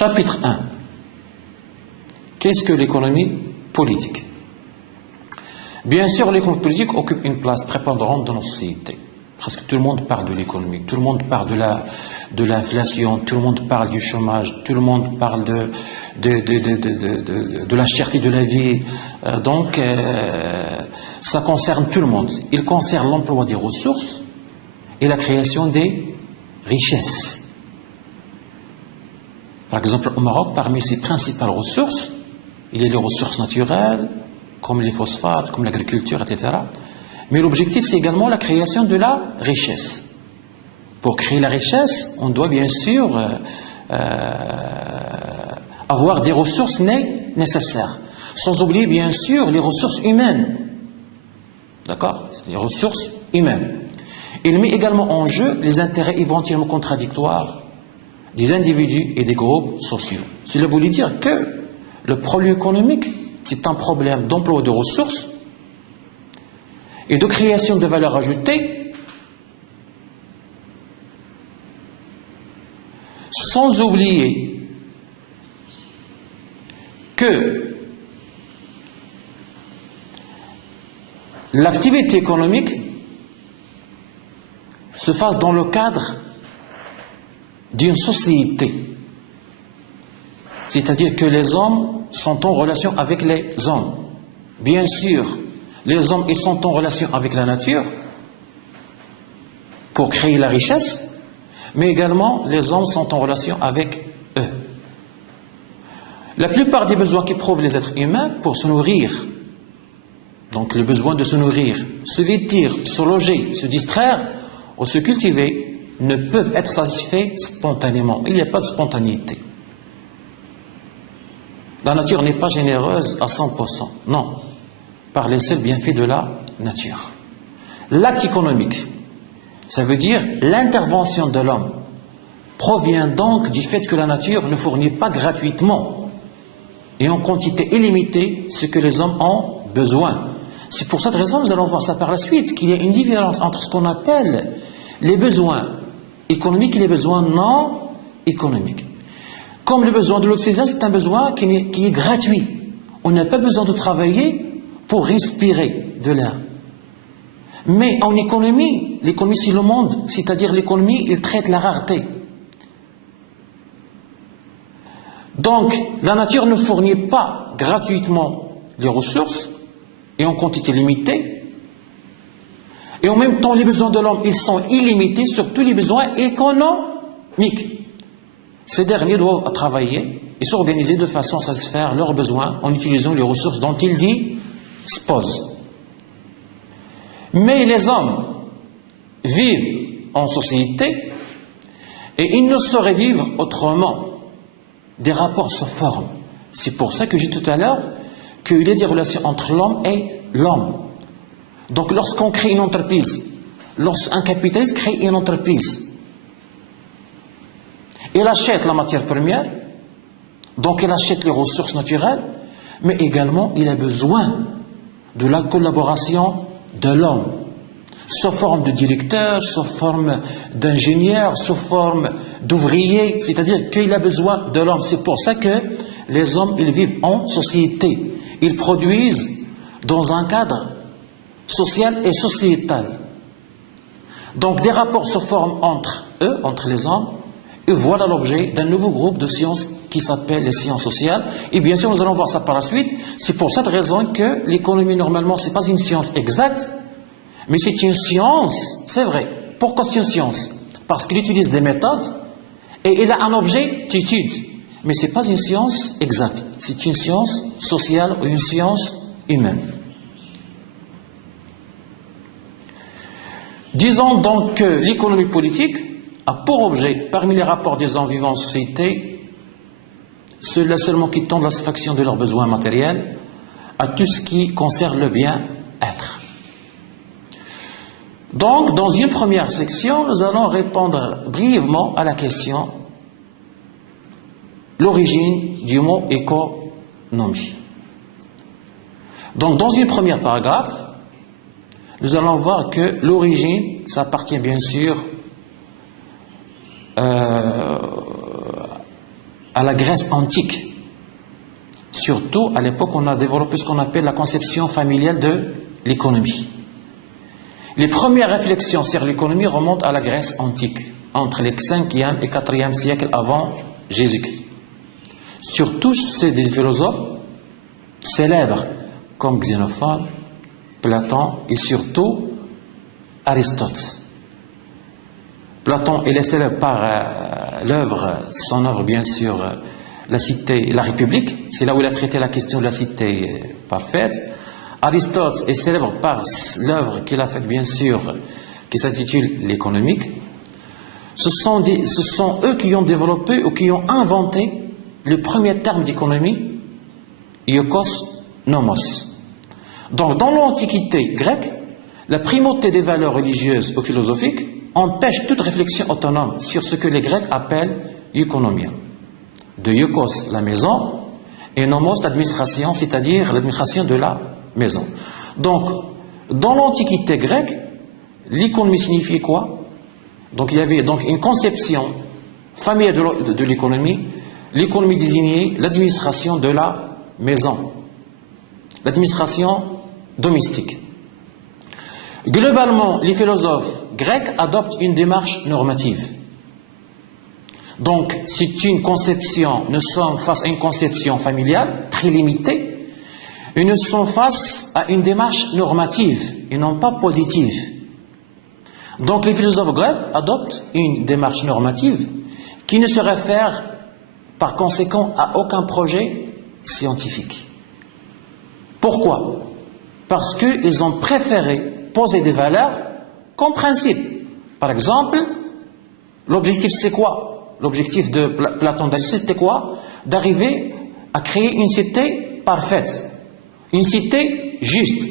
Chapitre 1. Qu'est-ce que l'économie politique? Bien sûr, l'économie politique occupe une place prépondérante dans nos sociétés. Presque tout le monde parle de l'économie, tout le monde parle de l'inflation, tout le monde parle du chômage, tout le monde parle de la cherté de la vie. Donc, ça concerne tout le monde. Il concerne l'emploi des ressources et la création des richesses. Par exemple, au Maroc, parmi ses principales ressources, il y a les ressources naturelles, comme les phosphates, comme l'agriculture, etc. Mais l'objectif, c'est également la création de la richesse. Pour créer la richesse, on doit bien sûr avoir des ressources nécessaires. Sans oublier, bien sûr, les ressources humaines. D'accord? Les ressources humaines. Il met également en jeu les intérêts éventuellement contradictoires des individus et des groupes sociaux. Cela voulait dire que le problème économique, c'est un problème d'emploi de ressources et de création de valeur ajoutée, sans oublier que l'activité économique se fasse dans le cadre d'une société. C'est-à-dire que les hommes sont en relation avec les hommes. Bien sûr, les hommes ils sont en relation avec la nature pour créer la richesse, mais également les hommes sont en relation avec eux. La plupart des besoins qu'éprouvent les êtres humains pour se nourrir, donc le besoin de se nourrir, se vêtir, se loger, se distraire ou se cultiver, ne peuvent être satisfaits spontanément. Il n'y a pas de spontanéité. La nature n'est pas généreuse à 100%. Non. Par les seuls bienfaits de la nature. L'acte économique, ça veut dire l'intervention de l'homme, provient donc du fait que la nature ne fournit pas gratuitement et en quantité illimitée ce que les hommes ont besoin. C'est pour cette raison, nous allons voir ça par la suite, qu'il y a une différence entre ce qu'on appelle les besoins économiques et les besoins non économiques. Comme le besoin de l'oxygène, c'est un besoin qui est gratuit. On n'a pas besoin de travailler pour respirer de l'air. Mais en économie, l'économie c'est le monde, c'est-à-dire l'économie, il traite la rareté. Donc, la nature ne fournit pas gratuitement les ressources et en quantité limitée. Et en même temps, les besoins de l'homme, ils sont illimités, surtout les besoins économiques. Ces derniers doivent travailler et s'organiser de façon à satisfaire leurs besoins en utilisant les ressources dont ils disposent. Mais les hommes vivent en société et ils ne sauraient vivre autrement. Des rapports se forment. C'est pour ça que j'ai dit tout à l'heure qu'il y a des relations entre l'homme et l'homme. Donc lorsqu'on crée une entreprise, lorsqu'un capitaliste crée une entreprise, il achète la matière première, donc il achète les ressources naturelles, mais également il a besoin de la collaboration de l'homme, sous forme de directeur, sous forme d'ingénieur, sous forme d'ouvrier, c'est-à-dire qu'il a besoin de l'homme. C'est pour ça que les hommes, ils vivent en société, ils produisent dans un cadre social et sociétal. Donc des rapports se forment entre eux, entre les hommes, et voilà l'objet d'un nouveau groupe de sciences qui s'appelle les sciences sociales. Et bien sûr, nous allons voir ça par la suite. C'est pour cette raison que l'économie, normalement, ce n'est pas une science exacte, mais c'est une science, c'est vrai. Pourquoi c'est une science? Parce qu'il utilise des méthodes et il a un objet d'étude. Mais ce n'est pas une science exacte. C'est une science sociale ou une science humaine. Disons donc que l'économie politique a pour objet, parmi les rapports des hommes vivant en société, ceux-là seulement qui tendent à la satisfaction de leurs besoins matériels, à tout ce qui concerne le bien-être. Donc, dans une première section, nous allons répondre brièvement à la question l'origine du mot économie. Donc, dans une première paragraphe, nous allons voir que l'origine, ça appartient bien sûr à la Grèce antique. Surtout, à l'époque, on a développé ce qu'on appelle la conception familiale de l'économie. Les premières réflexions sur l'économie remontent à la Grèce antique, entre les 5e et 4e siècles avant Jésus-Christ. Surtout, c'est des philosophes célèbres comme Xénophone, Platon et surtout Aristote. Platon, il est célèbre par son œuvre bien sûr, la cité, la République, c'est là où il a traité la question de la cité parfaite. Aristote est célèbre par l'œuvre qu'il a faite bien sûr, qui s'intitule l'Économique. Ce sont eux qui ont développé ou qui ont inventé le premier terme d'économie, iokos nomos. Donc dans l'Antiquité grecque, la primauté des valeurs religieuses ou philosophiques empêche toute réflexion autonome sur ce que les Grecs appellent eukonomia. De iokos, la maison, et nomos, l'administration, c'est-à-dire l'administration de la maison. Donc, dans l'Antiquité grecque, l'économie signifiait quoi? Donc, il y avait donc une conception familière de l'économie. L'économie désignait l'administration de la maison, l'administration domestique. Globalement, les philosophes grecs adoptent une démarche normative. Donc, c'est une conception, nous sommes face à une conception familiale très limitée, et nous sommes face à une démarche normative et non pas positive. Donc, les philosophes grecs adoptent une démarche normative qui ne se réfère par conséquent à aucun projet scientifique. Pourquoi? Parce qu'ils ont préféré poser des valeurs comme principe. Par exemple, l'objectif c'est quoi? L'objectif de Platon d'Aristote c'était quoi? D'arriver à créer une cité parfaite, une cité juste.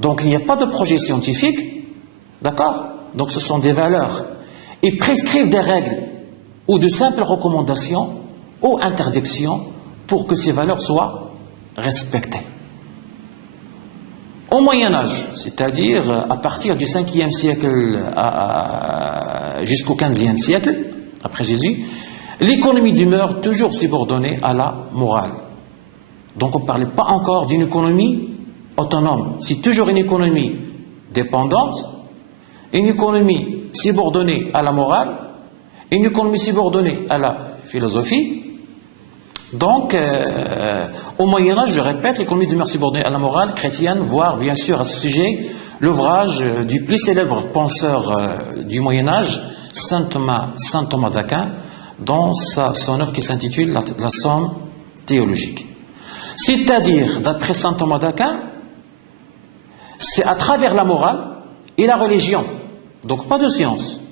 Donc il n'y a pas de projet scientifique, d'accord? Donc ce sont des valeurs. Ils prescrivent des règles ou de simples recommandations ou interdictions pour que ces valeurs soient respectées. Au Moyen-Âge, c'est-à-dire à partir du 5e siècle jusqu'au 15e siècle, après Jésus, l'économie demeure toujours subordonnée à la morale. Donc on ne parlait pas encore d'une économie autonome. C'est toujours une économie dépendante, une économie subordonnée à la morale, une économie subordonnée à la philosophie. Donc, au Moyen-Âge, je répète, l'économie demeure subordonnée à la morale chrétienne, voire bien sûr à ce sujet, l'ouvrage du plus célèbre penseur du Moyen-Âge, saint Thomas d'Aquin, dans son œuvre qui s'intitule la Somme théologique. C'est-à-dire, d'après saint Thomas d'Aquin, c'est à travers la morale et la religion, donc pas de science,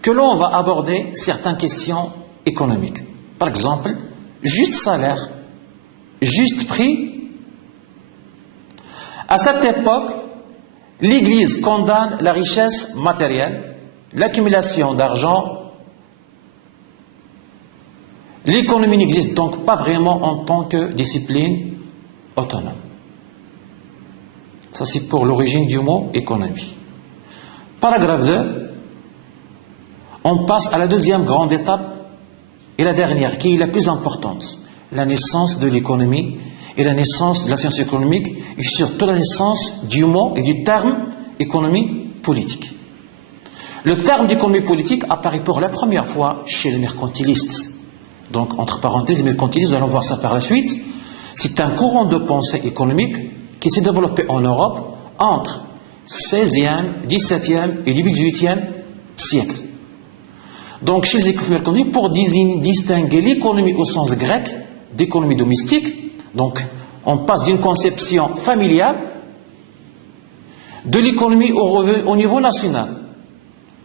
que l'on va aborder certaines questions économiques. Par exemple, juste salaire, juste prix. À cette époque, l'Église condamne la richesse matérielle, l'accumulation d'argent. L'économie n'existe donc pas vraiment en tant que discipline autonome. Ça, c'est pour l'origine du mot économie. Paragraphe 2. On passe à la deuxième grande étape et la dernière, qui est la plus importante. La naissance de l'économie et la naissance de la science économique et surtout la naissance du mot et du terme économie politique. Le terme d'économie politique apparaît pour la première fois chez les mercantilistes. Donc, entre parenthèses, les mercantilistes, nous allons voir ça par la suite. C'est un courant de pensée économique qui s'est développé en Europe entre 16e, 17e et 18e siècle. Donc, chez les économistes, pour distinguer l'économie au sens grec d'économie domestique, donc on passe d'une conception familiale de l'économie au niveau national,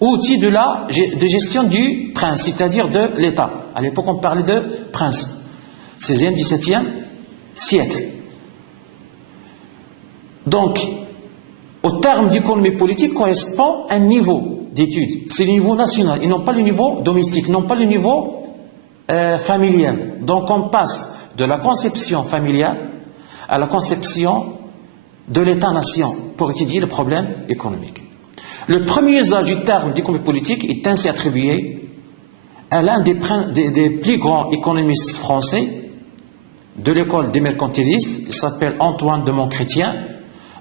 outil de gestion du prince, c'est-à-dire de l'État. À l'époque, on parlait de prince, 16e, 17e siècle. Donc, au terme d'économie politique correspond un niveau d'études. C'est le niveau national et non pas le niveau domestique, non pas le niveau familial. Donc on passe de la conception familiale à la conception de l'État-nation pour étudier le problème économique. Le premier usage du terme d'économie politique est ainsi attribué à l'un des plus grands économistes français de l'école des mercantilistes. Il s'appelle Antoine de Montchrétien,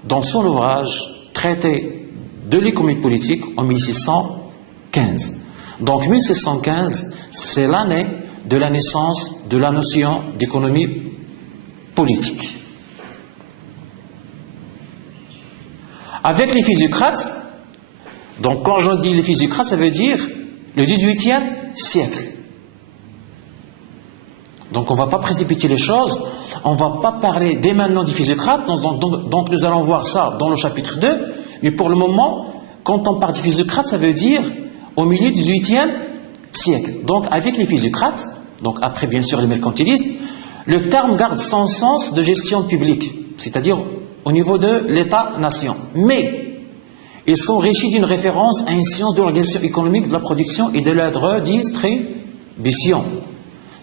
dans son ouvrage Traité de l'économie politique en 1615. Donc 1615, c'est l'année de la naissance de la notion d'économie politique. Avec les physiocrates, donc quand je dis les physiocrates, ça veut dire le XVIIIe siècle. Donc on ne va pas précipiter les choses, on ne va pas parler dès maintenant des physiocrates, donc nous allons voir ça dans le chapitre 2, mais pour le moment, quand on parle des physiocrates, ça veut dire au milieu du XVIIIe siècle. Donc avec les physiocrates, donc après bien sûr les mercantilistes, le terme garde son sens de gestion publique, c'est-à-dire au niveau de l'État-nation. Mais ils sont régis d'une référence à une science de l'organisation économique de la production et de la redistribution.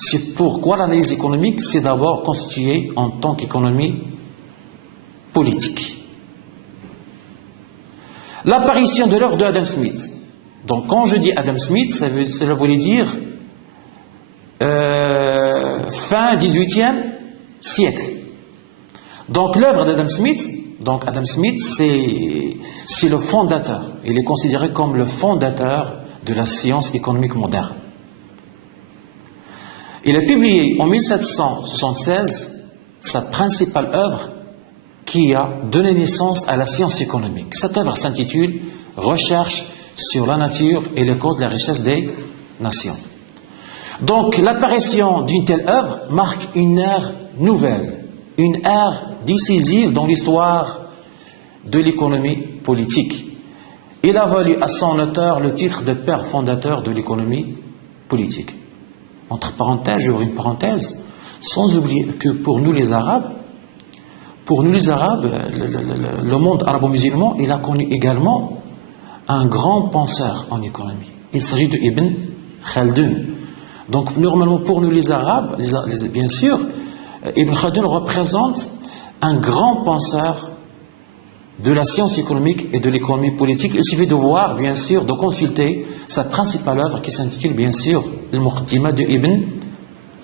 C'est pourquoi l'analyse économique s'est d'abord constituée en tant qu'économie politique. L'apparition de l'œuvre de Adam Smith. Donc quand je dis Adam Smith, cela voulait dire fin 18e siècle. Donc l'œuvre d'Adam Smith, c'est le fondateur. Il est considéré comme le fondateur de la science économique moderne. Il a publié en 1776 sa principale œuvre qui a donné naissance à la science économique. Cette œuvre s'intitule « Recherche sur la nature et les causes de la richesse des nations ». Donc l'apparition d'une telle œuvre marque une ère nouvelle, une ère décisive dans l'histoire de l'économie politique. Il a valu à son auteur le titre de père fondateur de l'économie politique. Entre parenthèses, j'ouvre une parenthèse, sans oublier que pour nous les Arabes, le monde arabo-musulman, il a connu également un grand penseur en économie. Il s'agit de Ibn Khaldun. Donc normalement pour nous les Arabes, bien sûr, Ibn Khaldun représente un grand penseur de la science économique et de l'économie politique. Il suffit de voir, bien sûr, de consulter sa principale œuvre qui s'intitule, bien sûr, le Muqaddimah de Ibn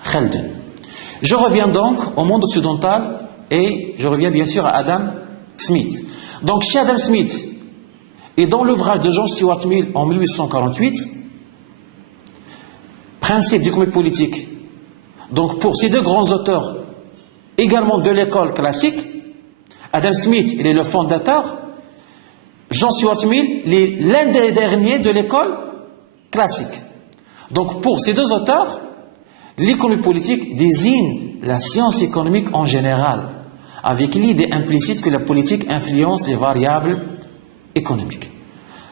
Khaldun. Je reviens donc au monde occidental et je reviens bien sûr à Adam Smith. Donc chez Adam Smith et dans l'ouvrage de John Stuart Mill en 1848, Principe d'économie politique. Donc pour ces deux grands auteurs, également de l'école classique, Adam Smith, il est le fondateur, John Stuart Mill, il est l'un des derniers de l'école classique. Donc pour ces deux auteurs, l'économie politique désigne la science économique en général, avec l'idée implicite que la politique influence les variables économiques.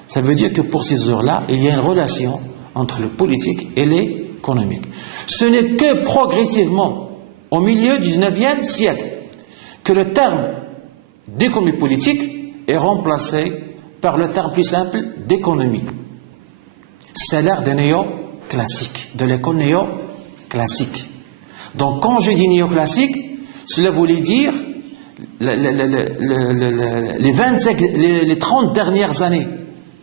Ça veut dire que pour ces auteurs-là, il y a une relation entre le politique et l'économique. Ce n'est que progressivement, au milieu du XIXe siècle, que le terme d'économie politique est remplacé par le terme plus simple d'économie. C'est l'ère des néoclassiques, de l'école néoclassique. Donc quand je dis néoclassique, cela voulait dire les 30 dernières années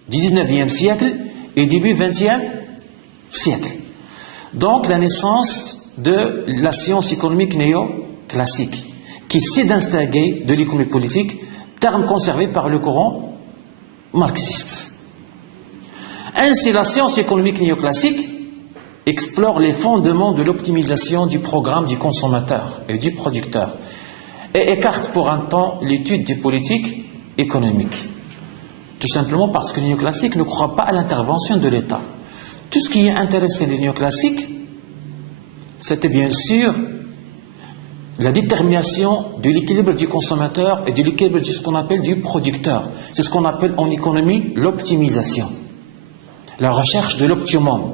du XIXe siècle et début XXe siècle. Donc la naissance de la science économique néoclassique, qui s'est distinguée de l'économie politique, terme conservé par le courant marxiste. Ainsi, la science économique néoclassique explore les fondements de l'optimisation du programme du consommateur et du producteur et écarte pour un temps l'étude des politiques économiques. Tout simplement parce que le néoclassique ne croit pas à l'intervention de l'État. Tout ce qui a intéressé les néoclassiques, c'était bien sûr la détermination de l'équilibre du consommateur et de l'équilibre de ce qu'on appelle du producteur. C'est ce qu'on appelle en économie l'optimisation. La recherche de l'optimum,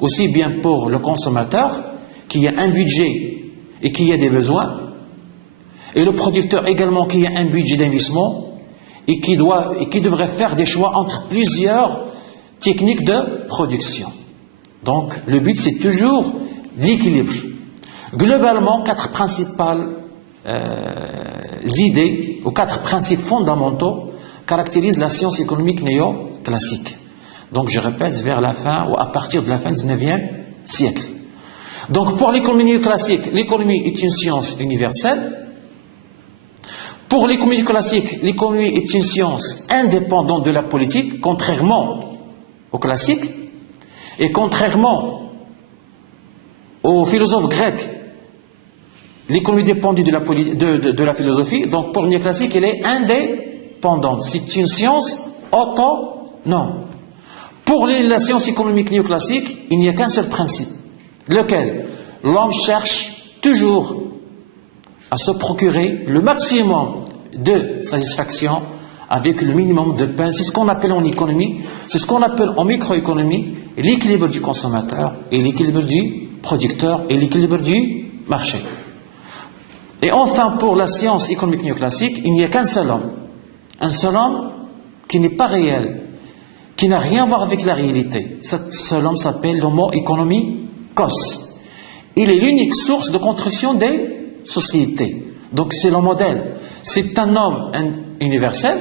aussi bien pour le consommateur qui a un budget et qui a des besoins, et le producteur également qui a un budget d'investissement et qui devrait faire des choix entre plusieurs techniques de production. Donc le but c'est toujours l'équilibre. Globalement, quatre principales idées ou quatre principes fondamentaux caractérisent la science économique néoclassique. Donc je répète, vers la fin ou à partir de la fin du 19e siècle. Donc pour l'économie néoclassique, l'économie est une science universelle. Pour l'économie classique, l'économie est une science indépendante de la politique, contrairement au classique, et contrairement aux philosophes grecs, l'économie dépendait de la philosophie. Donc pour le néoclassique, elle est indépendante. C'est une science autonome. Pour la science économique néoclassique, il n'y a qu'un seul principe, lequel l'homme cherche toujours à se procurer le maximum de satisfaction avec le minimum de peine. C'est ce qu'on appelle en économie, c'est ce qu'on appelle en microéconomie l'équilibre du consommateur et l'équilibre du producteur et l'équilibre du marché. Et enfin, pour la science économique néoclassique, il n'y a qu'un seul homme. Un seul homme qui n'est pas réel, qui n'a rien à voir avec la réalité. Ce seul homme s'appelle l'homo economicos. Il est l'unique source de construction des sociétés. Donc c'est le modèle. C'est un homme universel.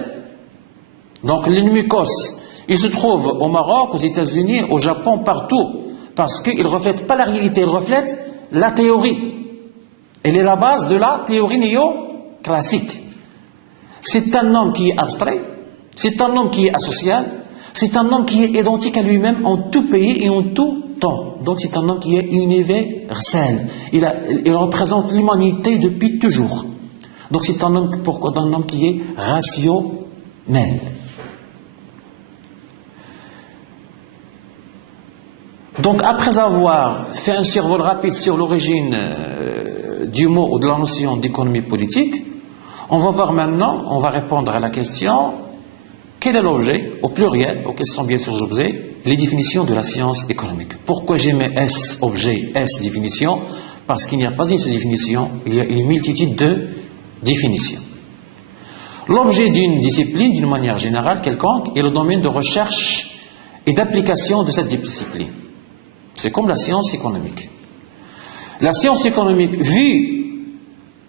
Donc l'economikos, il se trouve au Maroc, aux États-Unis, au Japon, partout. Parce qu'il ne reflète pas la réalité, il reflète la théorie. Elle est la base de la théorie néoclassique. C'est un homme qui est abstrait, c'est un homme qui est asocial, c'est un homme qui est identique à lui-même en tout pays et en tout temps. Donc c'est un homme qui est universel. Il représente l'humanité depuis toujours. Donc c'est un homme qui est rationnel. Donc après avoir fait un survol rapide sur l'origine du mot ou de la notion d'économie politique, on va voir maintenant, on va répondre à la question: quel est l'objet, au pluriel, auquel sont bien sûr les objets, les définitions de la science économique. Pourquoi j'ai mis S objet, S définition? Parce qu'il n'y a pas une seule définition, il y a une multitude de définitions. L'objet d'une discipline, d'une manière générale quelconque, est le domaine de recherche et d'application de cette discipline. C'est comme la science économique. La science économique, vu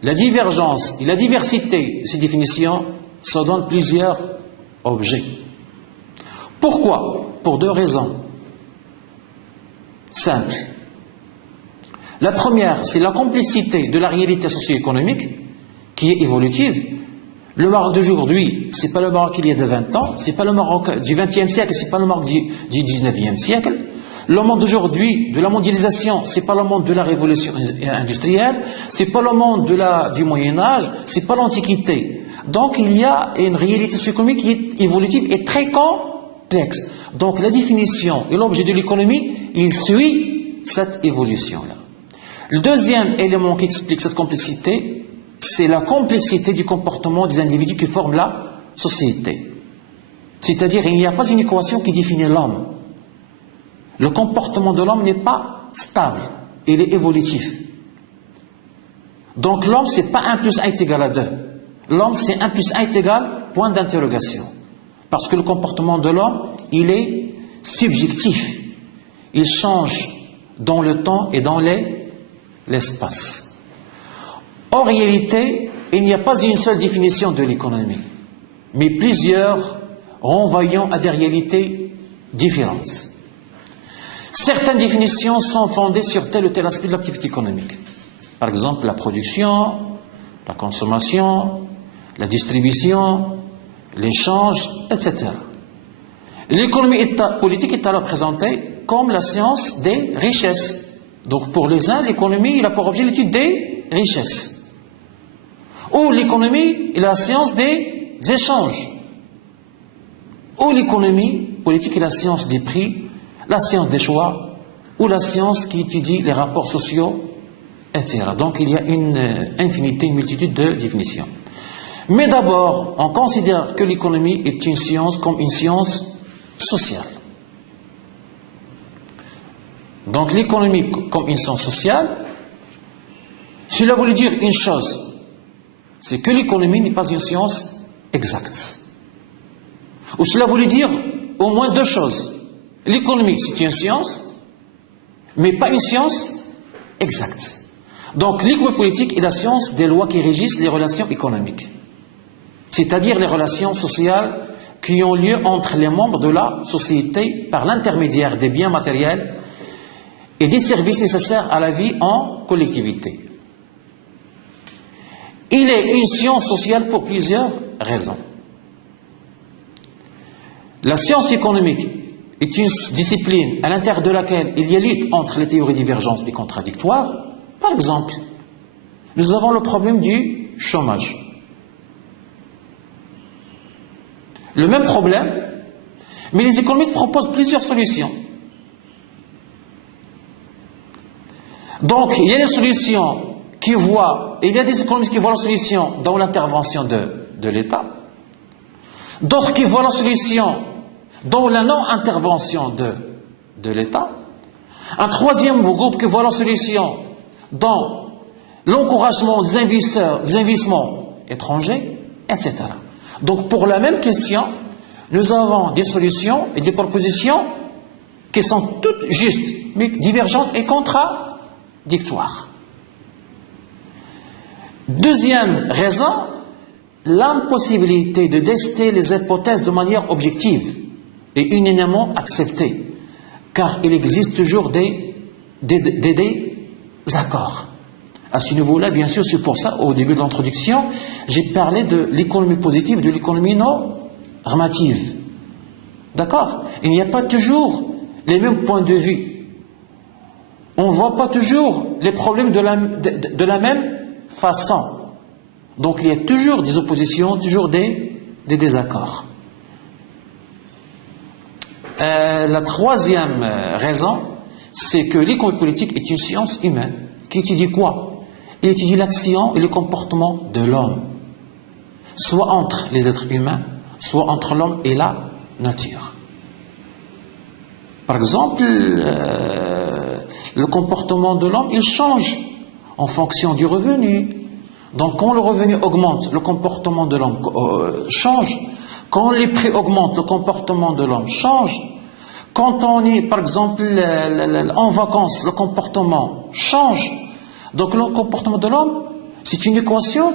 la divergence et la diversité de ces définitions, ça donne plusieurs objets. Pourquoi? Pour deux raisons simples. La première, c'est la complexité de la réalité socio-économique qui est évolutive. Le Maroc d'aujourd'hui, ce n'est pas le Maroc qu'il y a de 20 ans, ce n'est pas le Maroc du XXe siècle, ce n'est pas le Maroc du XIXe siècle. Le monde d'aujourd'hui, de la mondialisation, ce n'est pas le monde de la révolution industrielle, ce n'est pas le monde du Moyen-Âge, ce n'est pas l'Antiquité. Donc il y a une réalité socio-économique qui est évolutive et très complexe. Donc la définition et l'objet de l'économie, il suit cette évolution-là. Le deuxième élément qui explique cette complexité, c'est la complexité du comportement des individus qui forment la société. C'est-à-dire, il n'y a pas une équation qui définit l'homme. Le comportement de l'homme n'est pas stable, il est évolutif. Donc l'homme, ce n'est pas 1 plus 1 est égal à 2. L'homme, c'est 1 plus 1 est égal, point d'interrogation. Parce que le comportement de l'homme, il est subjectif. Il change dans le temps et dans l'espace. En réalité, il n'y a pas une seule définition de l'économie, mais plusieurs renvoyant à des réalités différentes. Certaines définitions sont fondées sur tel ou tel aspect de l'activité économique. Par exemple, la production, la consommation, la distribution, l'échange, etc. L'économie politique est alors présentée comme la science des richesses. Donc pour les uns, l'économie a pour objet l'étude des richesses. Ou l'économie est la science des échanges. Ou l'économie politique est la science des prix, la science des choix, ou la science qui étudie les rapports sociaux, etc. Donc il y a une infinité, une multitude de définitions. Mais d'abord, on considère que l'économie est une science comme une science sociale. Donc l'économie comme une science sociale, cela voulait dire une chose, c'est que l'économie n'est pas une science exacte. Ou cela voulait dire au moins deux choses. L'économie, c'est une science, mais pas une science exacte. Donc l'économie politique est la science des lois qui régissent les relations économiques, c'est-à-dire les relations sociales qui ont lieu entre les membres de la société par l'intermédiaire des biens matériels et des services nécessaires à la vie en collectivité. Il est une science sociale pour plusieurs raisons. La science économique est une discipline à l'intérieur de laquelle il y a lutte entre les théories divergentes et contradictoires. Par exemple, nous avons le problème du chômage. Le même problème, mais les économistes proposent plusieurs solutions. Donc, il y a des solutions qui voient, il y a des économistes qui voient la solution dans l'intervention de l'État, d'autres qui voient la solution dans la non-intervention de l'État, un troisième groupe qui voit la solution dans l'encouragement des investissements étrangers, etc. Donc, pour la même question, nous avons des solutions et des propositions qui sont toutes justes, mais divergentes et contradictoires. Deuxième raison, l'impossibilité de tester les hypothèses de manière objective et unanimement acceptée, car il existe toujours des accords. À ce niveau-là, bien sûr, c'est pour ça, au début de l'introduction, j'ai parlé de l'économie positive, de l'économie normative. D'accord? Il n'y a pas toujours les mêmes points de vue. On ne voit pas toujours les problèmes de la même façon. Donc il y a toujours des oppositions, toujours des désaccords. La troisième raison, c'est que l'économie politique est une science humaine qui étudie quoi? Il étudie l'action et le comportement de l'homme, soit entre les êtres humains, soit entre l'homme et la nature. Par exemple, le comportement de l'homme, il change en fonction du revenu. Donc quand le revenu augmente, le comportement de l'homme change. Quand les prix augmentent, le comportement de l'homme change. Quand on est, par exemple, en vacances, le comportement change. Donc le comportement de l'homme, c'est une équation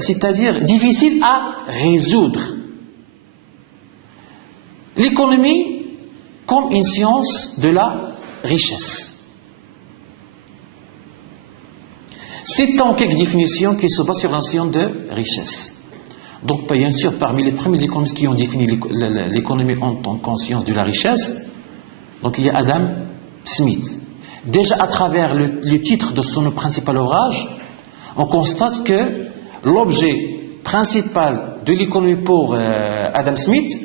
c'est-à-dire difficile à résoudre. L'économie comme une science de la richesse. C'est en quelques définitions qui se basent sur la notion de richesse. Donc, bien sûr, parmi les premiers économistes qui ont défini l'économie en tant que conscience de la richesse, donc il y a Adam Smith. Déjà à travers le titre de son principal ouvrage, on constate que l'objet principal de l'économie pour Adam Smith,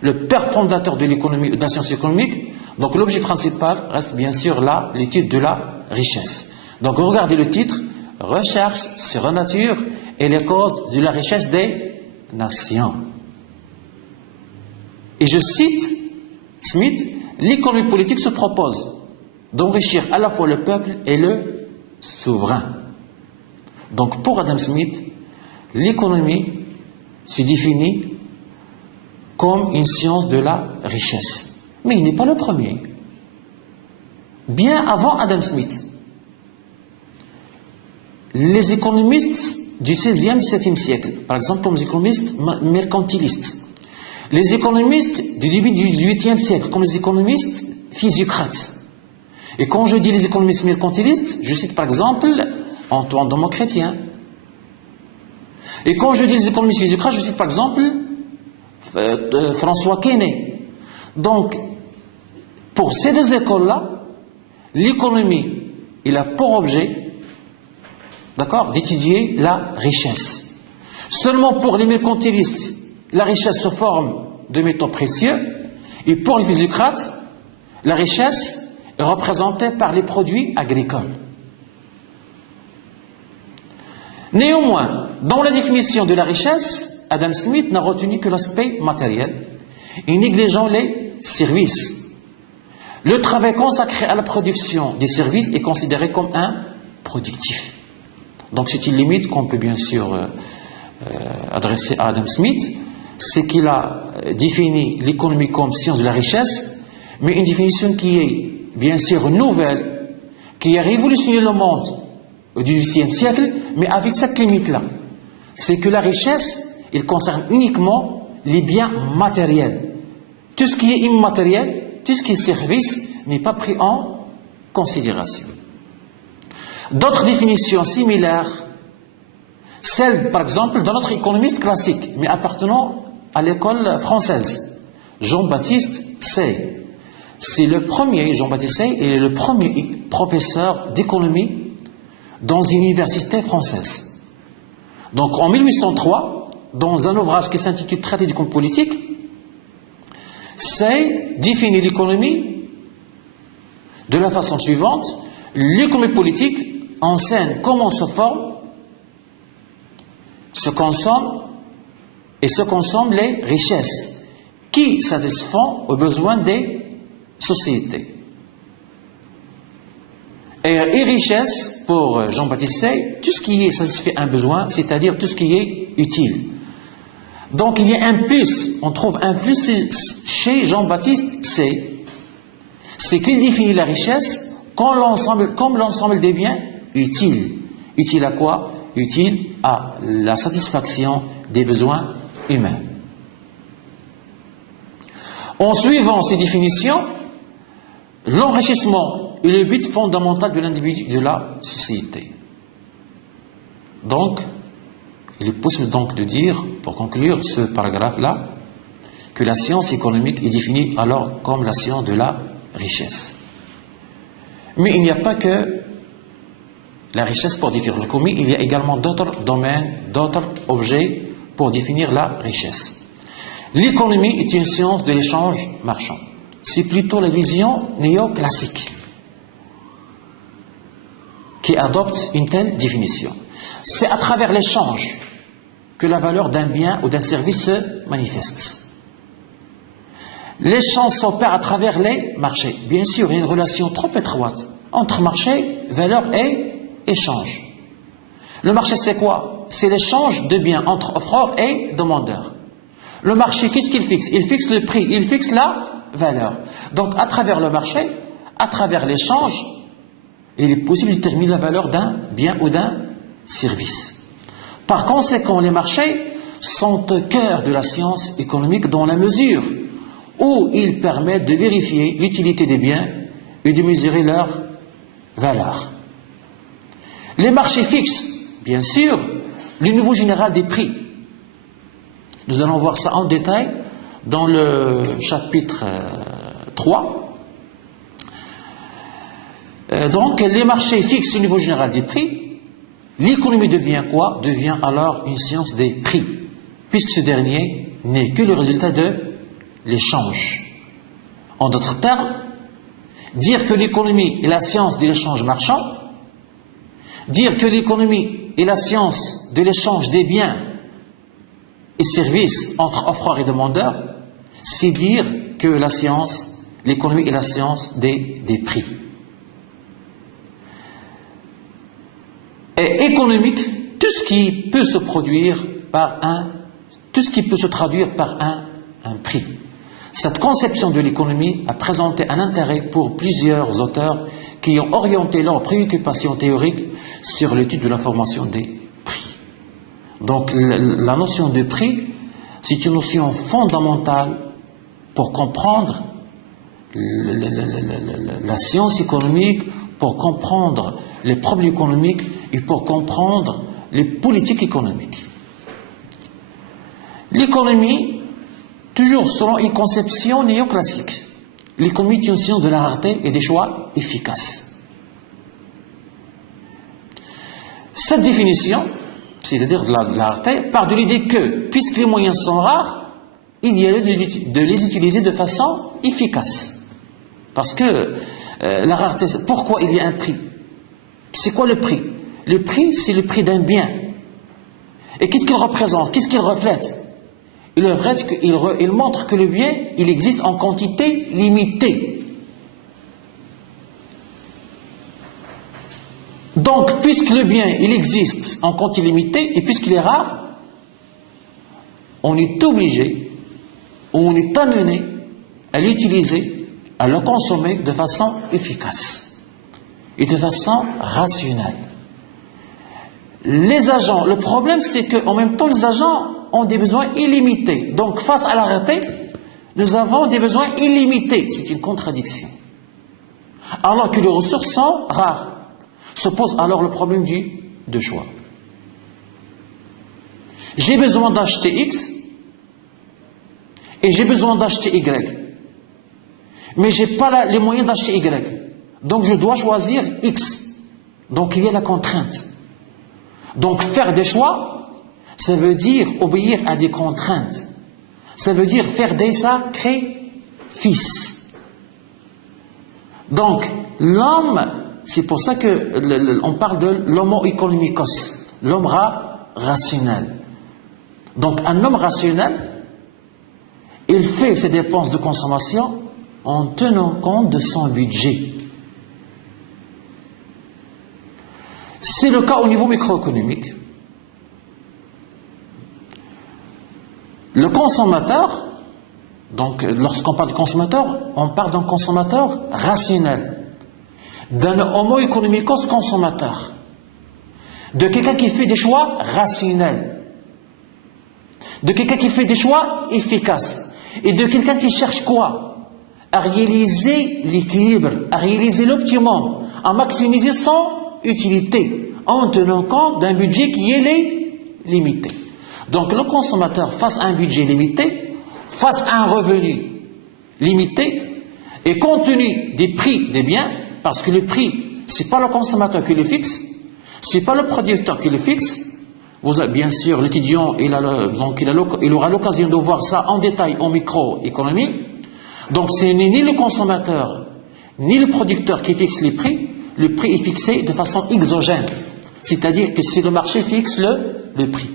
le père fondateur de l'économie, de la science économique, donc l'objet principal reste bien sûr là, l'étude de la richesse. Donc regardez le titre, recherche sur la nature et les causes de la richesse des nations. Et je cite Smith, l'économie politique se propose d'enrichir à la fois le peuple et le souverain. Donc pour Adam Smith, l'économie se définit comme une science de la richesse. Mais il n'est pas le premier. Bien avant Adam Smith, les économistes du XVIe, XVIIe siècle, par exemple comme les économistes mercantilistes, les économistes du début du XVIIIe siècle, comme les économistes physiocrates. Et quand je dis les économistes mercantilistes, je cite par exemple Antoine Domon-Chrétien. Et quand je dis les économistes physiocrates, je cite par exemple François Quesnay. Donc, pour ces deux écoles-là, l'économie, il a pour objet, d'accord, d'étudier la richesse. Seulement pour les mercantilistes, la richesse sous forme de métaux précieux, et pour les physiocrates, la richesse est représentée par les produits agricoles. Néanmoins, dans la définition de la richesse, Adam Smith n'a retenu que l'aspect matériel et négligeant les services. Le travail consacré à la production des services est considéré comme improductif. Donc c'est une limite qu'on peut bien sûr adresser à Adam Smith, c'est qu'il a défini l'économie comme science de la richesse, mais une définition qui est bien sûr nouvelle, qui a révolutionné le monde au XVIIIe siècle, mais avec cette limite-là. C'est que la richesse, elle concerne uniquement les biens matériels. Tout ce qui est immatériel, tout ce qui est service n'est pas pris en considération. D'autres définitions similaires, celles par exemple d'un autre économiste classique, mais appartenant à l'école française, Jean-Baptiste Say. C'est le premier, Jean-Baptiste Say, il est le premier professeur d'économie dans une université française. Donc en 1803, dans un ouvrage qui s'intitule Traité d'économie politique, Say définit l'économie de la façon suivante. L'économie politique enseigne comment se forment, se consomment et se consomment les richesses qui satisfont aux besoins des sociétés. Et richesse, pour Jean-Baptiste Say, tout ce qui satisfait un besoin, c'est-à-dire tout ce qui est utile. Donc il y a un plus, on trouve un plus chez Jean-Baptiste Say, c'est qu'il définit la richesse comme l'ensemble des biens utiles. Utile à quoi? Utile à la satisfaction des besoins humains. En suivant ces définitions, l'enrichissement est le but fondamental de l'individu et de la société. Donc, il est possible donc de dire, pour conclure ce paragraphe-là, que la science économique est définie alors comme la science de la richesse. Mais il n'y a pas que la richesse pour définir l'économie, il y a également d'autres domaines, d'autres objets pour définir la richesse. L'économie est une science de l'échange marchand. C'est plutôt la vision néoclassique qui adopte une telle définition. C'est à travers l'échange que la valeur d'un bien ou d'un service se manifeste. L'échange s'opère à travers les marchés. Bien sûr, il y a une relation trop étroite entre marché, valeur et échange. Le marché, c'est quoi? C'est l'échange de biens entre offreurs et demandeurs. Le marché, qu'est-ce qu'il fixe? Il fixe le prix, il fixe la valeur. Donc, à travers le marché, à travers l'échange, il est possible de déterminer la valeur d'un bien ou d'un service. Par conséquent, les marchés sont au cœur de la science économique dans la mesure où ils permettent de vérifier l'utilité des biens et de mesurer leur valeur. Les marchés fixent, bien sûr, le niveau général des prix. Nous allons voir ça en détail dans le chapitre 3. Donc, les marchés fixent le niveau général des prix. L'économie devient quoi? Devient alors une science des prix, puisque ce dernier n'est que le résultat de l'échange. En d'autres termes, dire que l'économie est la science de l'échange marchand, dire que l'économie est la science de l'échange des biens et services entre offreurs et demandeurs, c'est dire que la science, l'économie est la science des prix. Et économique, tout ce qui peut se produire par tout ce qui peut se traduire par un prix. Cette conception de l'économie a présenté un intérêt pour plusieurs auteurs qui ont orienté leurs préoccupations théoriques sur l'étude de la formation des prix. Donc la notion de prix, c'est une notion fondamentale pour comprendre la science économique, pour comprendre les problèmes économiques et pour comprendre les politiques économiques. L'économie, toujours selon une conception néoclassique, l'économie est une science de la rareté et des choix efficaces. Cette définition, c'est-à-dire de la rareté, part de l'idée que, puisque les moyens sont rares, il y a lieu de les utiliser de façon efficace. Parce que la rareté, pourquoi il y a un prix? C'est quoi le prix? Le prix, c'est le prix d'un bien. Et qu'est-ce qu'il représente? Qu'est-ce qu'il reflète? Il montre que le bien, il existe en quantité limitée. Donc, puisque le bien, il existe en quantité limitée, et puisqu'il est rare, on est obligé, on est amené à l'utiliser, à le consommer de façon efficace et de façon rationnelle. Les agents, le problème c'est qu'en même temps les agents ont des besoins illimités. Donc face à la rareté, nous avons des besoins illimités. C'est une contradiction. Alors que les ressources sont rares. Se pose alors le problème de choix. J'ai besoin d'acheter X et j'ai besoin d'acheter Y. Mais je n'ai pas les moyens d'acheter Y. Donc je dois choisir X. Donc il y a la contrainte. Donc faire des choix, ça veut dire obéir à des contraintes. Ça veut dire faire des sacrifices. Donc l'homme, c'est pour ça qu'on parle de l'homo economicos, l'homme rationnel. Donc un homme rationnel, il fait ses dépenses de consommation en tenant compte de son budget. C'est le cas au niveau microéconomique. Le consommateur, donc lorsqu'on parle de consommateur, on parle d'un consommateur rationnel, d'un homo economicos consommateur, de quelqu'un qui fait des choix rationnels, de quelqu'un qui fait des choix efficaces, et de quelqu'un qui cherche quoi? À réaliser l'équilibre, à réaliser l'optimum, à maximiser son utilité, en tenant compte d'un budget qui est limité. Donc le consommateur, face à un budget limité, face à un revenu limité, et compte tenu des prix des biens, parce que le prix, ce n'est pas le consommateur qui le fixe, ce n'est pas le producteur qui le fixe. Vous avez, bien sûr, l'étudiant, il aura l'occasion de voir ça en détail en microéconomie. Donc ce n'est ni le consommateur, ni le producteur qui fixe les prix. Le prix est fixé de façon exogène. C'est-à-dire que c'est le marché qui fixe le prix.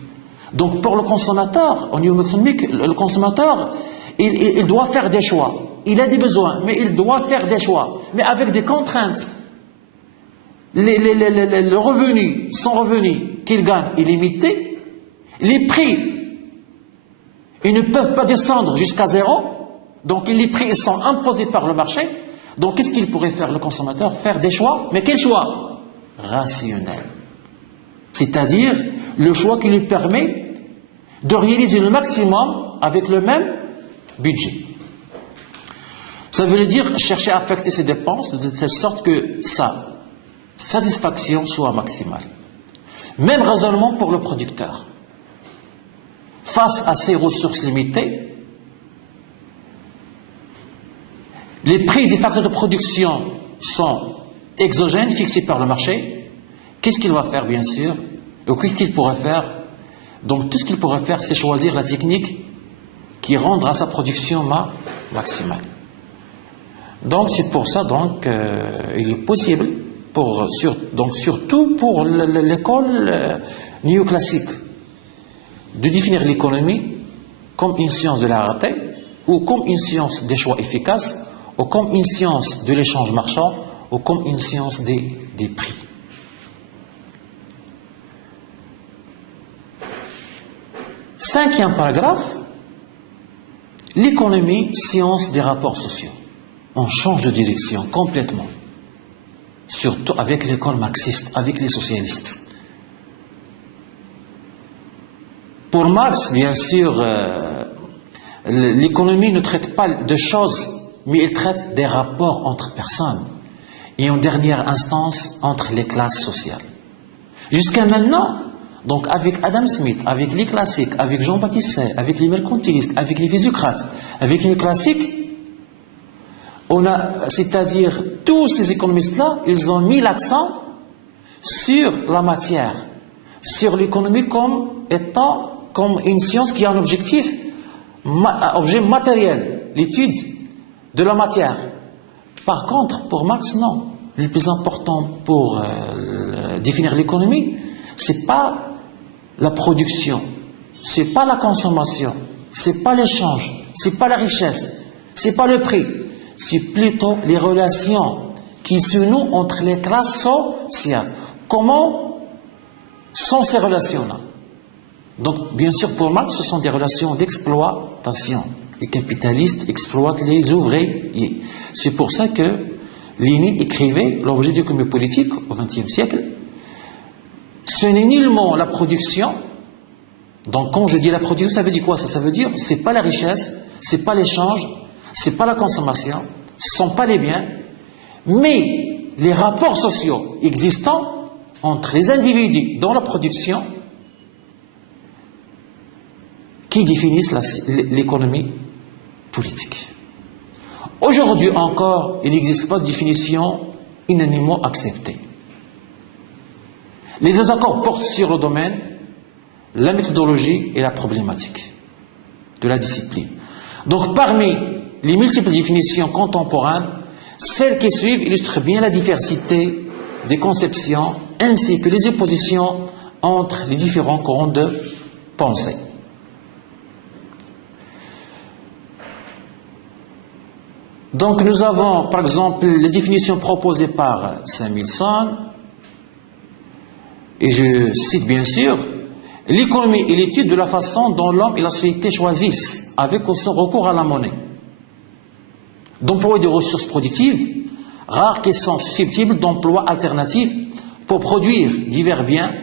Donc pour le consommateur, au niveau économique, le consommateur, il doit faire des choix. Il a des besoins, mais il doit faire des choix. Mais avec des contraintes. Le revenu, son revenu qu'il gagne est limité. Les prix, ils ne peuvent pas descendre jusqu'à zéro. Donc les prix sont imposés par le marché. Donc qu'est-ce qu'il pourrait faire le consommateur? Faire des choix. Mais quel choix? Rationnel. C'est-à-dire le choix qui lui permet de réaliser le maximum avec le même budget. Ça veut dire chercher à affecter ses dépenses de telle sorte que sa satisfaction soit maximale. Même raisonnement pour le producteur. Face à ses ressources limitées, les prix des facteurs de production sont exogènes, fixés par le marché. Qu'est-ce qu'il va faire, bien sûr? Ou qu'est-ce qu'il pourrait faire? Donc, tout ce qu'il pourrait faire, c'est choisir la technique qui rendra sa production maximale. Donc, c'est pour ça, il est possible, surtout pour l'école néoclassique, de définir l'économie comme une science de la rareté, ou comme une science des choix efficaces, ou comme une science de l'échange marchand, ou comme une science des prix. Cinquième paragraphe, l'économie, science des rapports sociaux. On change de direction complètement, surtout avec l'école marxiste, avec les socialistes. Pour Marx, bien sûr, l'économie ne traite pas de choses, mais elle traite des rapports entre personnes et en dernière instance entre les classes sociales. Jusqu'à maintenant, donc avec Adam Smith, avec les classiques, avec Jean-Baptiste Say, avec les mercantilistes, avec les physiocrates, avec les classiques, c'est-à-dire tous ces économistes-là, ils ont mis l'accent sur la matière, sur l'économie comme une science qui a un objectif, objet matériel, l'étude de la matière. Par contre, pour Marx, non. Le plus important pour définir l'économie, c'est pas la production, c'est pas la consommation, c'est pas l'échange, c'est pas la richesse, c'est pas le prix, c'est plutôt les relations qui se nouent entre les classes sociales. Comment sont ces relations-là? Donc, bien sûr, pour Marx, ce sont des relations d'exploitation. Les capitalistes exploitent les ouvriers. C'est pour ça que Lénine écrivait l'objet de l'économie politique au XXe siècle. Ce n'est nullement la production. Donc quand je dis la production, ça veut dire quoi? Ça veut dire, c'est pas la richesse, ce n'est pas l'échange, ce n'est pas la consommation, ce ne sont pas les biens, mais les rapports sociaux existants entre les individus dans la production qui définissent l'économie politique. Aujourd'hui encore, il n'existe pas de définition unanimement acceptée. Les désaccords portent sur le domaine, la méthodologie et la problématique de la discipline. Donc parmi les multiples définitions contemporaines, celles qui suivent illustrent bien la diversité des conceptions ainsi que les oppositions entre les différents courants de pensée. Donc nous avons par exemple les définitions proposées par Samuelson, et je cite bien sûr: l'économie est l'étude de la façon dont l'homme et la société choisissent, avec aussi recours à la monnaie, d'employer des ressources productives, rares qui sont susceptibles d'emplois alternatifs pour produire divers biens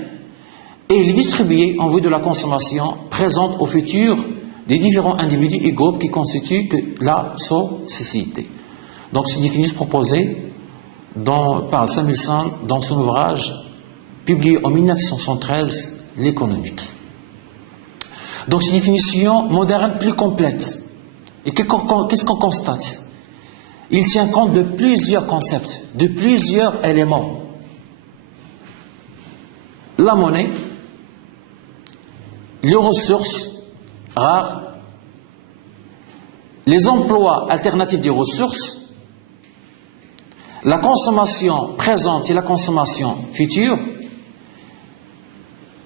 et les distribuer en vue de la consommation présente au futur des différents individus et groupes qui constituent la société. Donc c'est une définition proposée par Samuelson dans son ouvrage publié en 1973, L'économique. Donc c'est une définition moderne plus complète. Et qu'est-ce qu'on constate? Il tient compte de plusieurs concepts, de plusieurs éléments. La monnaie, les ressources rares, les emplois alternatifs des ressources, la consommation présente et la consommation future,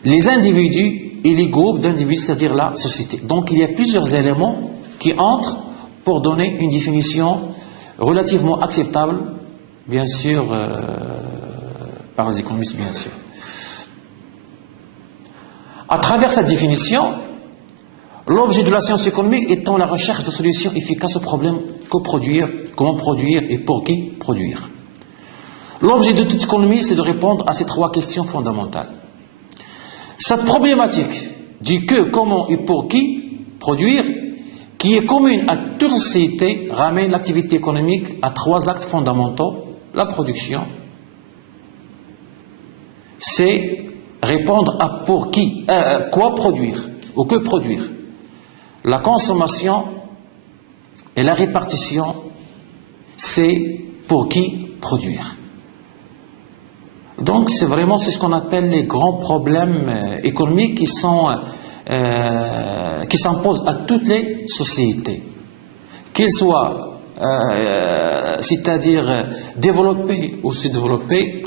les individus et les groupes d'individus, c'est-à-dire la société. Donc il y a plusieurs éléments qui entrent pour donner une définition relativement acceptable, bien sûr, par les économistes, bien sûr. À travers cette définition, l'objet de la science économique étant la recherche de solutions efficaces aux problèmes que produire, comment produire et pour qui produire. L'objet de toute économie, c'est de répondre à ces trois questions fondamentales. Cette problématique du que, comment et pour qui produire, qui est commune à toute société, ramène l'activité économique à trois actes fondamentaux. La production, c'est répondre à pour qui, quoi produire ou que produire. La consommation et la répartition, c'est pour qui produire. Donc c'est ce qu'on appelle les grands problèmes économiques qui s'imposent à toutes les sociétés, qu'ils soient c'est-à-dire développés ou sous-développés,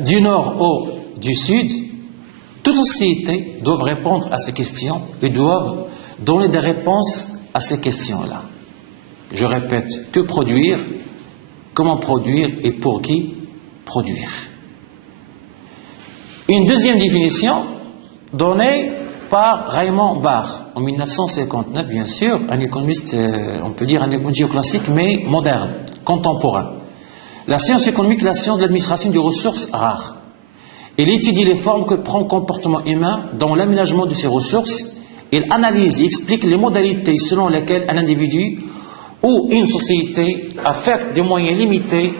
du nord au du sud. Toutes les sociétés doivent répondre à ces questions et doivent donner des réponses à ces questions-là. Je répète, que produire, comment produire et pour qui produire. Une deuxième définition donnée par Raymond Barre en 1959, bien sûr, un économiste, on peut dire un économiste géoclassique, mais moderne, contemporain. La science économique est la science de l'administration des ressources rares. Il étudie les formes que prend le comportement humain dans l'aménagement de ces ressources. Il analyse et explique les modalités selon lesquelles un individu ou une société affecte des moyens limités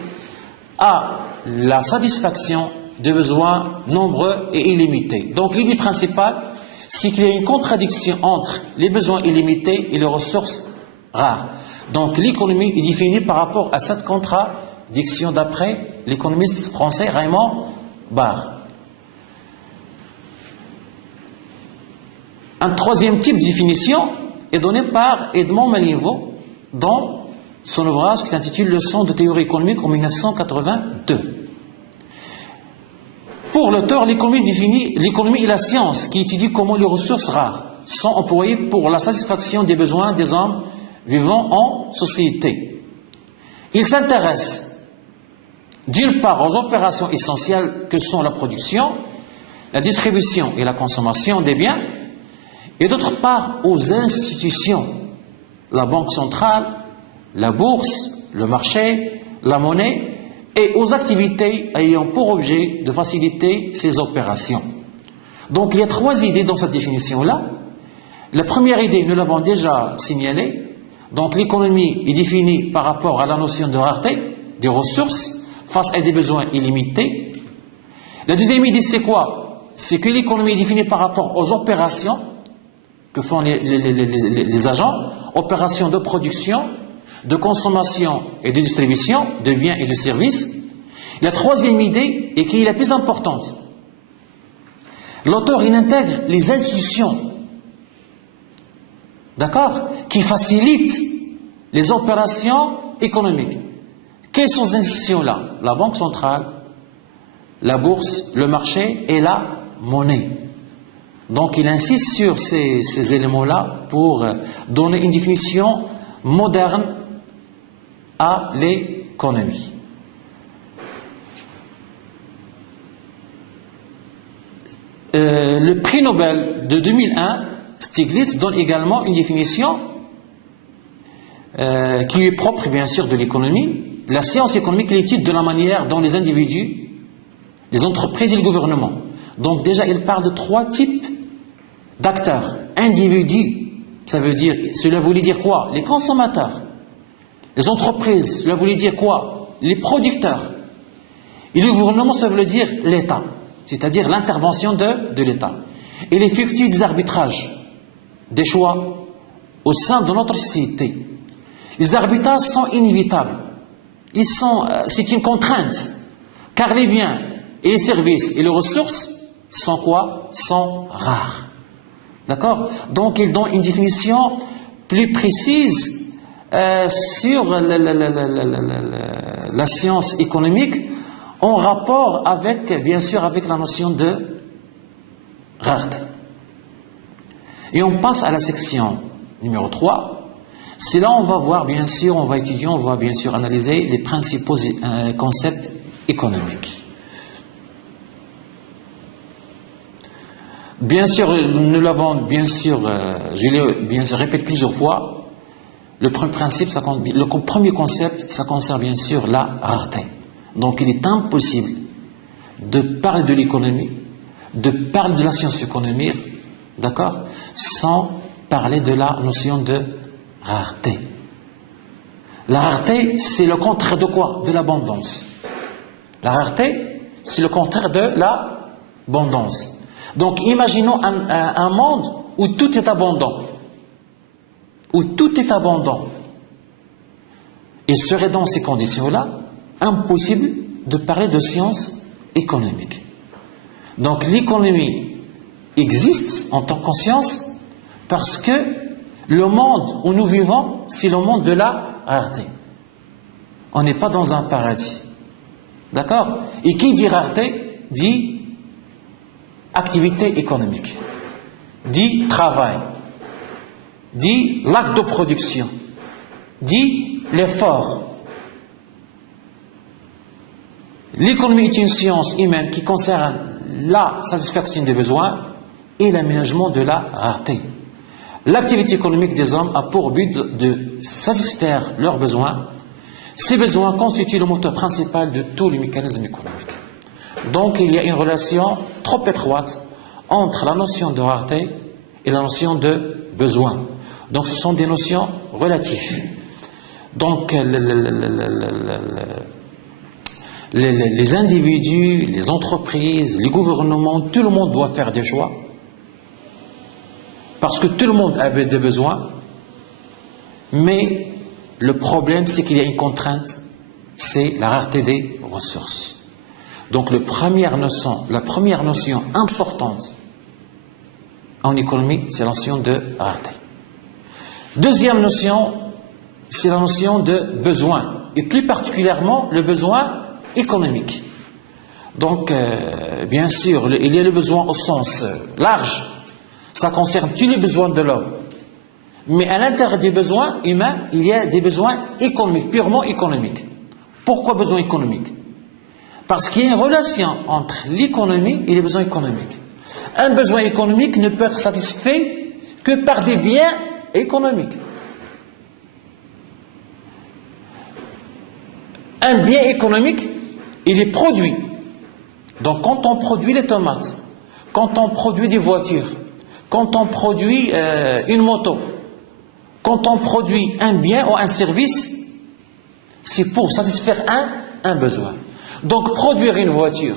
à la satisfaction de besoins nombreux et illimités. Donc l'idée principale, c'est qu'il y a une contradiction entre les besoins illimités et les ressources rares. Donc l'économie est définie par rapport à cette contradiction d'après l'économiste français Raymond Barre. Un troisième type de définition est donné par Edmond Malraux dans son ouvrage qui s'intitule Leçons de théorie économique en 1982. Pour l'auteur, l'économie est la science qui étudie comment les ressources rares sont employées pour la satisfaction des besoins des hommes vivant en société. Il s'intéresse d'une part aux opérations essentielles que sont la production, la distribution et la consommation des biens, et d'autre part aux institutions, la banque centrale, la bourse, le marché, la monnaie, et aux activités ayant pour objet de faciliter ces opérations. Donc il y a trois idées dans cette définition-là. La première idée, nous l'avons déjà signalée. Donc l'économie est définie par rapport à la notion de rareté des ressources face à des besoins illimités. La deuxième idée, c'est quoi? C'est que l'économie est définie par rapport aux opérations que font les agents, opérations de production, de consommation et de distribution de biens et de services. La troisième idée, et qui est la plus importante, l'auteur il intègre les institutions, d'accord, qui facilitent les opérations économiques. Quelles sont ces institutions-là? La Banque centrale, la bourse, le marché et la monnaie. Donc il insiste sur ces éléments-là pour donner une définition moderne à l'économie. Le prix Nobel de 2001, Stiglitz, donne également une définition qui est propre bien sûr de l'économie. La science économique est l'étude de la manière dont les individus, les entreprises et le gouvernement. Donc déjà il parle de trois types d'acteurs. Individus, cela voulait dire quoi? Les consommateurs. Les entreprises, cela voulait dire quoi? Les producteurs. Et le gouvernement, ça veut dire l'État, c'est-à-dire l'intervention de l'État. Il effectue des arbitrages, des choix au sein de notre société. Les arbitrages sont inévitables. C'est une contrainte, car les biens et les services et les ressources sont quoi? Sont rares. D'accord? Donc il donne une définition plus précise sur la science économique en rapport avec, bien sûr, avec la notion de rareté. Et on passe à la section numéro 3. C'est là on va voir, bien sûr, on va étudier, on va bien sûr analyser les principaux concepts économiques. Bien sûr, nous l'avons, bien sûr, je l'ai répété plusieurs fois, le premier concept, ça concerne bien sûr la rareté. Donc il est impossible de parler de l'économie, de parler de la science économique, d'accord, sans parler de la notion de rareté. La rareté, c'est le contraire de quoi? De l'abondance. La rareté, c'est le contraire de l'abondance. Donc imaginons un monde où tout est abondant. Où tout est abondant. Il serait dans ces conditions-là impossible de parler de science économique. Donc l'économie existe en tant que science parce que le monde où nous vivons, c'est le monde de la rareté. On n'est pas dans un paradis. D'accord? Et qui dit rareté dit activité économique, dit travail, dit l'acte de production, dit l'effort. L'économie est une science humaine qui concerne la satisfaction des besoins et l'aménagement de la rareté. L'activité économique des hommes a pour but de satisfaire leurs besoins. Ces besoins constituent le moteur principal de tous les mécanismes économiques. Donc il y a une relation trop étroite entre la notion de rareté et la notion de besoin. Donc ce sont des notions relatives. Donc les individus, les entreprises, les gouvernements, tout le monde doit faire des choix. Parce que tout le monde a des besoins. Mais le problème, c'est qu'il y a une contrainte, c'est la rareté des ressources. Donc la première notion importante en économie, c'est la notion de rareté. Deuxième notion, c'est la notion de besoin, et plus particulièrement le besoin économique. Donc, bien sûr, il y a le besoin au sens large, ça concerne tous les besoins de l'homme. Mais à l'intérieur des besoins humains, il y a des besoins économiques, purement économiques. Pourquoi besoin économique? Parce qu'il y a une relation entre l'économie et les besoins économiques. Un besoin économique ne peut être satisfait que par des biens économiques. Un bien économique, il est produit. Donc quand on produit les tomates, quand on produit des voitures, quand on produit une moto, quand on produit un bien ou un service, c'est pour satisfaire un besoin. Donc produire une voiture,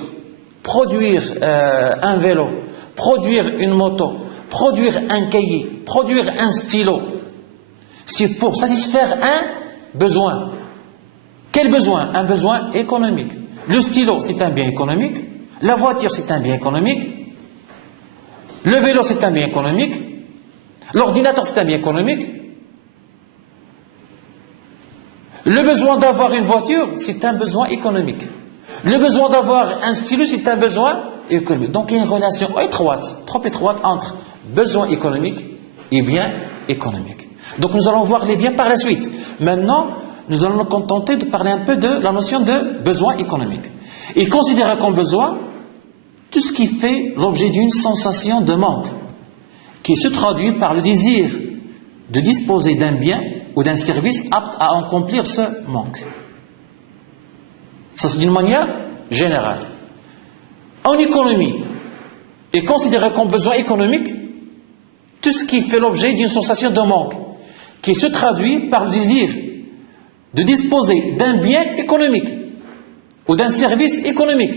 produire un vélo, produire une moto, produire un cahier, produire un stylo, c'est pour satisfaire un besoin. Quel besoin? Un besoin économique. Le stylo, c'est un bien économique. La voiture, c'est un bien économique. Le vélo, c'est un bien économique. L'ordinateur, c'est un bien économique. Le besoin d'avoir une voiture, c'est un besoin économique. Le besoin d'avoir un stylo, c'est un besoin économique. Donc il y a une relation étroite, trop étroite entre besoin économique et bien économique. Donc nous allons voir les biens par la suite. Maintenant, nous allons nous contenter de parler un peu de la notion de besoin économique. Il considère comme besoin tout ce qui fait l'objet d'une sensation de manque, qui se traduit par le désir de disposer d'un bien ou d'un service apte à accomplir ce manque. Ça, c'est d'une manière générale. En économie, est considéré comme besoin économique tout ce qui fait l'objet d'une sensation de manque, qui se traduit par le désir de disposer d'un bien économique ou d'un service économique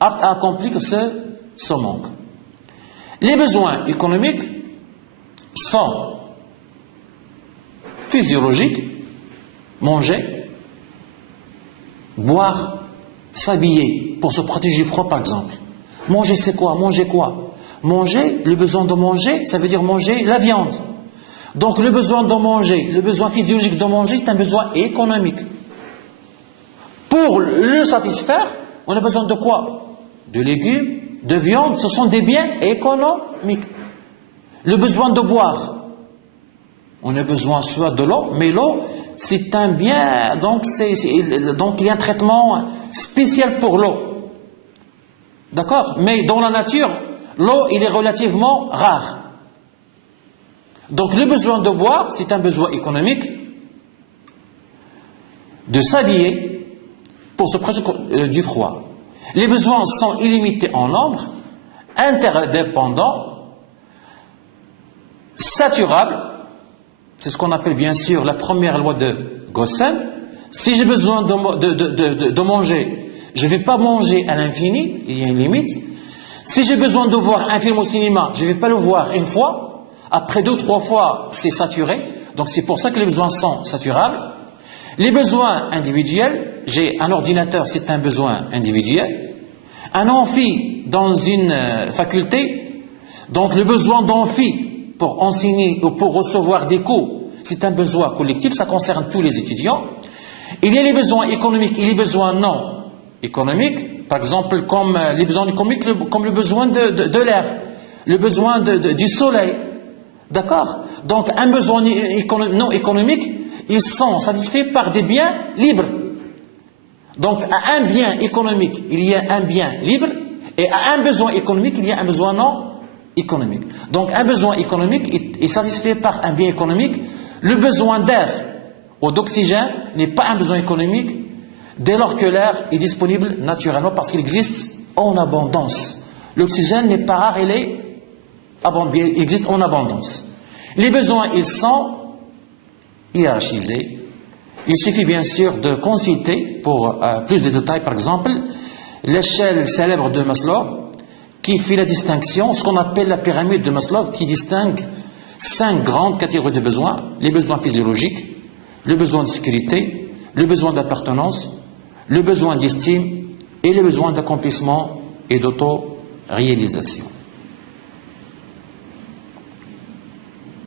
apte à accomplir ce manque. Les besoins économiques sont physiologiques, manger, boire, s'habiller pour se protéger du froid par exemple. Manger c'est quoi? Manger quoi? Manger, le besoin de manger, ça veut dire manger la viande. Donc le besoin de manger, le besoin physiologique de manger, c'est un besoin économique. Pour le satisfaire, on a besoin de quoi? De légumes, de viande, ce sont des biens économiques. Le besoin de boire, on a besoin soit de l'eau, mais l'eau, c'est un bien, donc il y a un traitement spécial pour l'eau. D'accord? Mais dans la nature, l'eau, il est relativement rare. Donc le besoin de boire, c'est un besoin économique. De s'habiller pour se protéger du froid. Les besoins sont illimités en nombre, interdépendants, saturables. C'est ce qu'on appelle bien sûr la première loi de Gossen. Si j'ai besoin de manger, je ne vais pas manger à l'infini, il y a une limite. Si j'ai besoin de voir un film au cinéma, je ne vais pas le voir une fois. Après 2 ou 3 fois, c'est saturé. Donc c'est pour ça que les besoins sont saturables. Les besoins individuels, j'ai un ordinateur, c'est un besoin individuel. Un amphi dans une faculté, donc le besoin d'amphi pour enseigner ou pour recevoir des cours, c'est un besoin collectif, ça concerne tous les étudiants. Il y a les besoins économiques et les besoins non économiques, par exemple comme les besoins économiques, comme le besoin de l'air, le besoin du soleil. D'accord? Donc un besoin non économique, ils sont satisfaits par des biens libres. Donc à un bien économique, il y a un bien libre, et à un besoin économique, il y a un besoin non économique. Donc un besoin économique est satisfait par un bien économique. Le besoin d'air ou d'oxygène n'est pas un besoin économique dès lors que l'air est disponible naturellement parce qu'il existe en abondance. L'oxygène n'est pas rare, il existe en abondance. Les besoins, ils sont hiérarchisés. Il suffit bien sûr de consulter pour plus de détails, par exemple, l'échelle célèbre de Maslow qui fait la distinction, ce qu'on appelle la pyramide de Maslow, qui distingue 5 grandes catégories de besoins: les besoins physiologiques, le besoin de sécurité, le besoin d'appartenance, le besoin d'estime et le besoin d'accomplissement et d'auto-réalisation.